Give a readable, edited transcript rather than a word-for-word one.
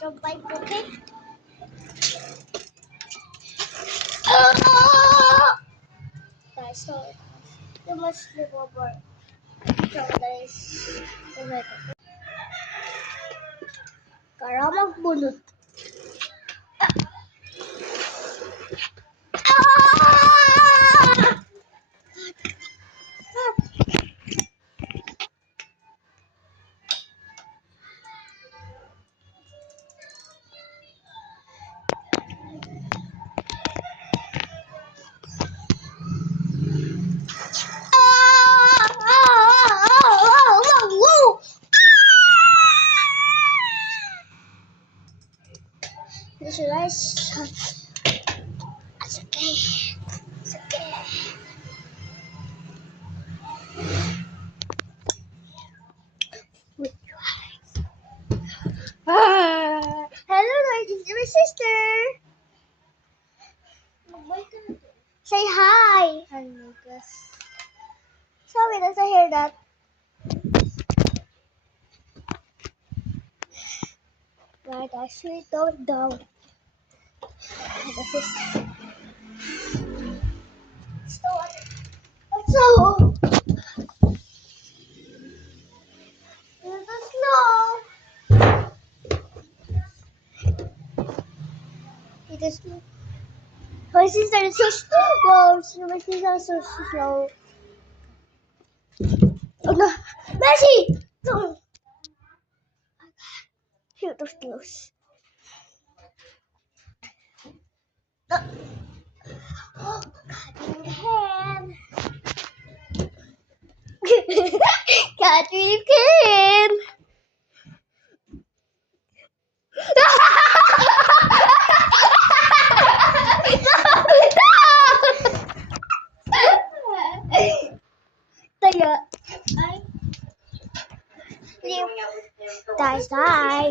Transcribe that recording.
Tumpay cookie. Guys, so you must live over. So guys, tumpay cookie. Karamag bunot. This is nice. It's okay. It's okay. With your eyes. Hello, this is my sister. Say hi. Hi, Lucas. Sorry, does I hear that? Right, I actually don't know. This is so. There's the snow. It is. My sister is so slow. My sister is so slow. Oh no, Messi! Don't. Shoot those close. Oh, God, hand. Catherine can. Tayo. Guys, bye.